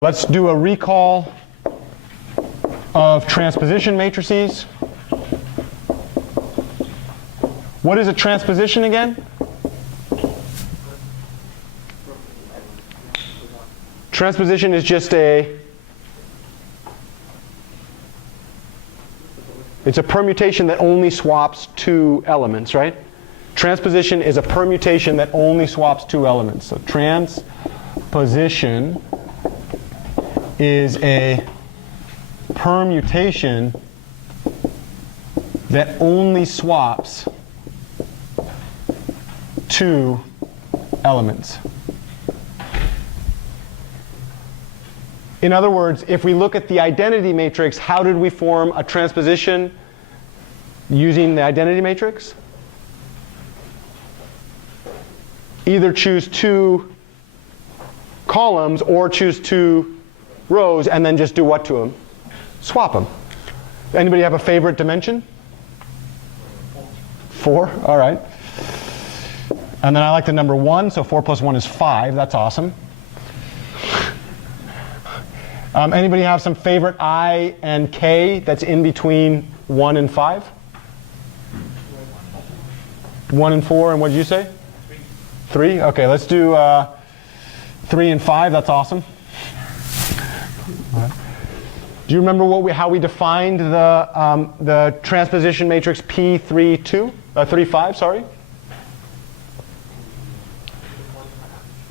Let's do a recall of transposition matrices. What is a transposition again? Transposition is just it's a permutation that only swaps two elements, right? Transposition is a permutation that only swaps two elements. So transposition is a permutation that only swaps two elements. In other words, if we look at the identity matrix, how did we form a transposition using the identity matrix? Either choose two columns or choose two rows and then just do what to them? Swap them. Anybody have a favorite dimension? 4? All right. And then I like the number 1, so 4 plus 1 is 5. That's awesome. Anybody have some favorite I and K that's in between 1 and 5? 1 and 4, and what did you say? 3? Okay, let's do 3 and 5. That's awesome. Do you remember how we defined the transposition matrix P3, 5? Sorry.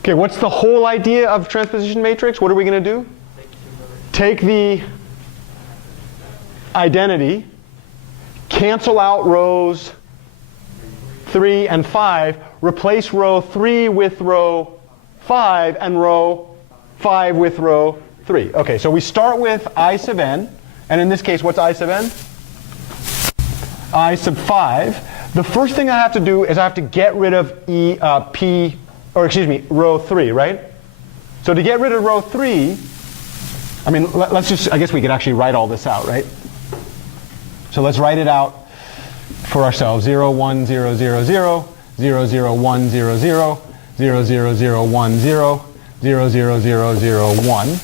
Okay, what's the whole idea of transposition matrix? What are we going to do? Take the identity, cancel out rows 3 and 5, replace row 3 with row 5, and row 5 with row 3. Okay, so we start with I sub n, and in this case, what's I sub n? I sub 5. The first thing I have to do is I have to get rid of row 3, right? So to get rid of row 3, I guess we could actually write all this out, right? So let's write it out for ourselves. 0, 1, 0, 0, 0, 0, 0, 1, 0, 0, 0, 0, 0, 1, 0, 0, 0, 0, 0, 1.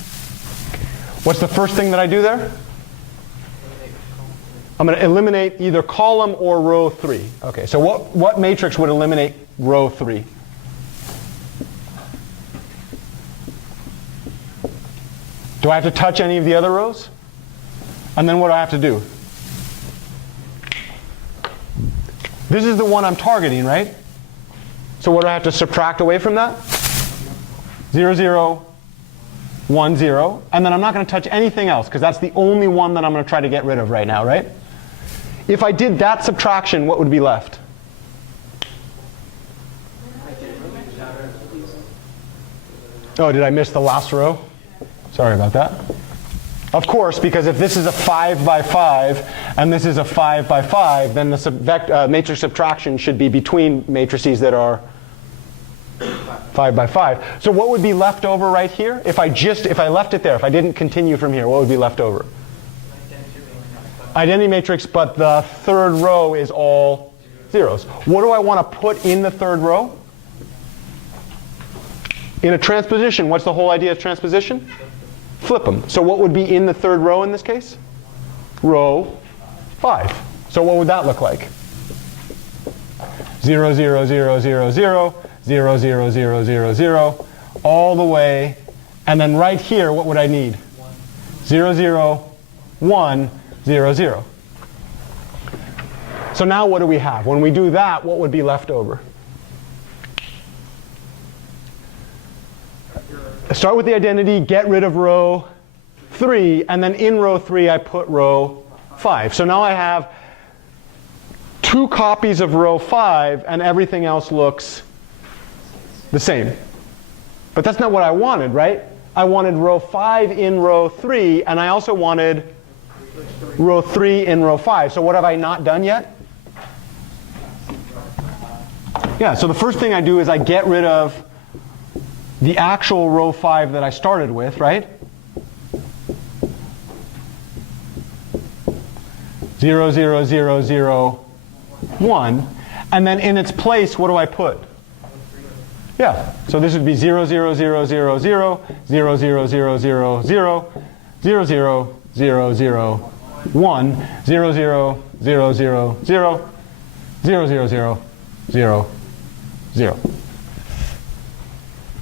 What's the first thing that I do there? I'm going to eliminate either column or row 3. Okay, so what matrix would eliminate row 3? Do I have to touch any of the other rows? And then what do I have to do? This is the one I'm targeting, right? So what do I have to subtract away from that? 0, 0, 1, 0. And then I'm not going to touch anything else, because that's the only one that I'm going to try to get rid of right now, right? If I did that subtraction, what would be left? Oh, did I miss the last row? Sorry about that. Of course, because if this is a 5 by 5 and this is a 5 by 5, then the matrix subtraction should be between matrices that are 5 by 5. So what would be left over right here? If I left it there, if I didn't continue from here, what would be left over? Identity matrix, but the third row is all zeros. What do I want to put in the third row? In a transposition, what's the whole idea of transposition? Flip them. So what would be in the third row in this case? Row 5. So what would that look like? 0, 0, 0, 0, 0, 0, 0, 0, 0, 0, 0, all the way. And then right here, what would I need? 0, 0, 1, 0, 0. So now what do we have? When we do that, what would be left over? Start with the identity, get rid of row 3, and then in row 3 I put row 5. So now I have 2 copies of row 5 and everything else looks the same. But that's not what I wanted, right? I wanted row 5 in row 3, and I also wanted row 3 in row 5. So what have I not done yet? Yeah, so the first thing I do is I get rid of the actual row 5 that I started with, right? 0, 0, 0, 0, 1. And then in its place, what do I put? Yeah, so this would be 0, 0, 0, 0, 0, 0, 0, 0, 0, 0, 0, 0, 0, 0, 1, 0, 0, 0, 0, 0, 0, 0, 0, 0, 0.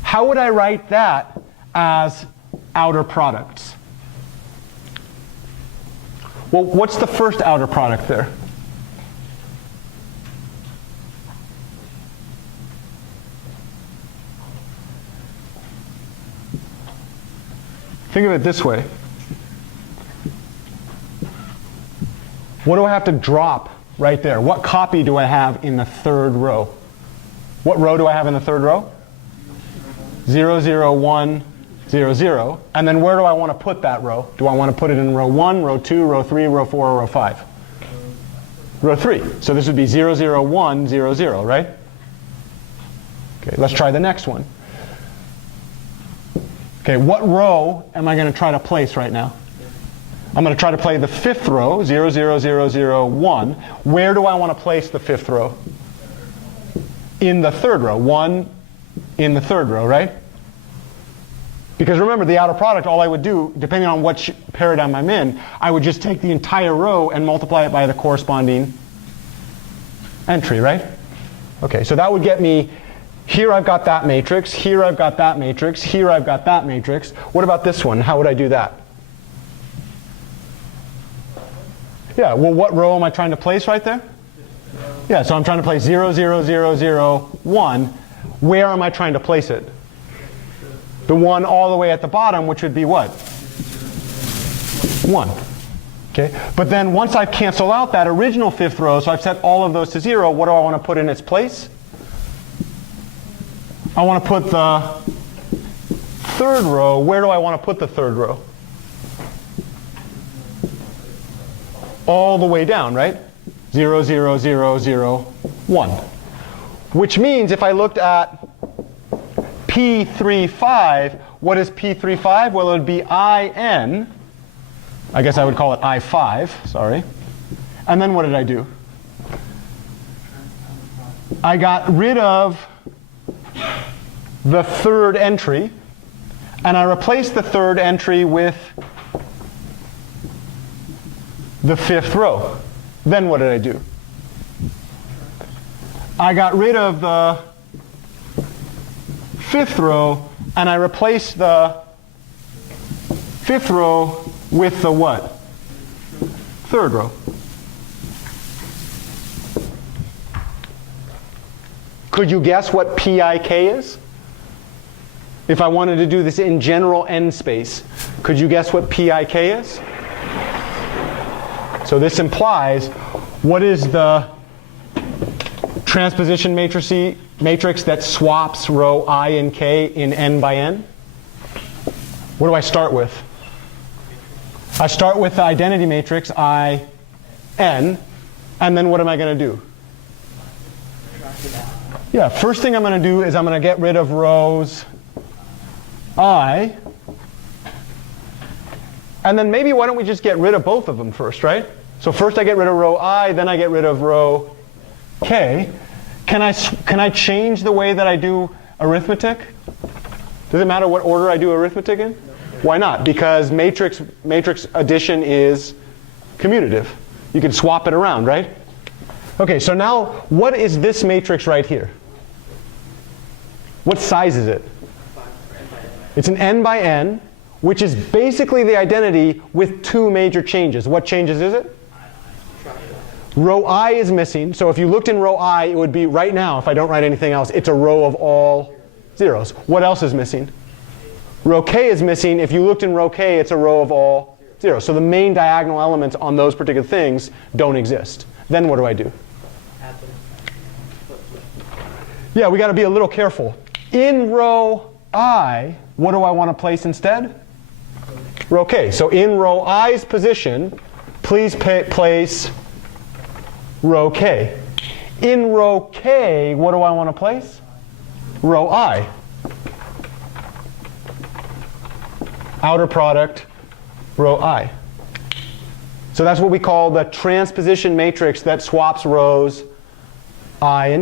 How would I write that as outer products? Well, what's the first outer product there? Think of it this way. What do I have to drop right there? What copy do I have in the third row? What row do I have in the third row? 0, 0, 1, 0, 0. And then where do I want to put that row? Do I want to put it in row 1, row 2, row 3, row 4, or row 5? Row 3. So this would be 0, 0, 1, 0, 0, right? Okay, let's try the next one. Okay, what row am I going to try to place right now? I'm going to try to play the fifth row, 0, 0, 0, 0, 1. Where do I want to place the fifth row? In the third row. 1 in the third row, right? Because remember, the outer product, all I would do, depending on which paradigm I'm in, I would just take the entire row and multiply it by the corresponding entry, right? Okay, so that would get me, here I've got that matrix, here I've got that matrix, here I've got that matrix. What about this one? How would I do that? Yeah, well, what row am I trying to place right there? Yeah, so I'm trying to place 0, 0, 0, 0, 1. Where am I trying to place it? The one all the way at the bottom, which would be what? 1. Okay, but then once I've canceled out that original fifth row, so I've set all of those to 0, what do I want to put in its place? I want to put the third row. Where do I want to put the third row? All the way down, right? 0, 0, 0, 0, 1. Which means if I looked at P35, what is P35? Well, it would be IN. I guess I would call it I5, sorry. And then what did I do? I got rid of the third entry, and I replaced the third entry with the fifth row. Then what did I do? I got rid of the fifth row, and I replaced the fifth row with the what? Third row. Could you guess what PIK is? If I wanted to do this in general n space, could you guess what PIK is? So this implies, what is the transposition matrix that swaps row I and k in n by n? What do I start with? I start with the identity matrix I, n, and then what am I going to do? Yeah, first thing I'm going to do is I'm going to get rid of rows I, and then maybe why don't we just get rid of both of them first, right? So first I get rid of row I, then I get rid of row k. Can I change the way that I do arithmetic? Does it matter what order I do arithmetic in? Why not? Because matrix addition is commutative. You can swap it around, right? Okay, so now what is this matrix right here? What size is it? It's an n by n, which is basically the identity with two major changes. What changes is it? Row I is missing. So if you looked in row I, it would be right now, if I don't write anything else, it's a row of all zeros. What else is missing? Row k is missing. If you looked in row k, it's a row of all zeros. So the main diagonal elements on those particular things don't exist. Then what do I do? Yeah, we got to be a little careful. In row I, what do I want to place instead? Row k. So in row I's position, please place row k. In row k, what do I want to place? Row I. Outer product, row I. So that's what we call the transposition matrix that swaps rows I and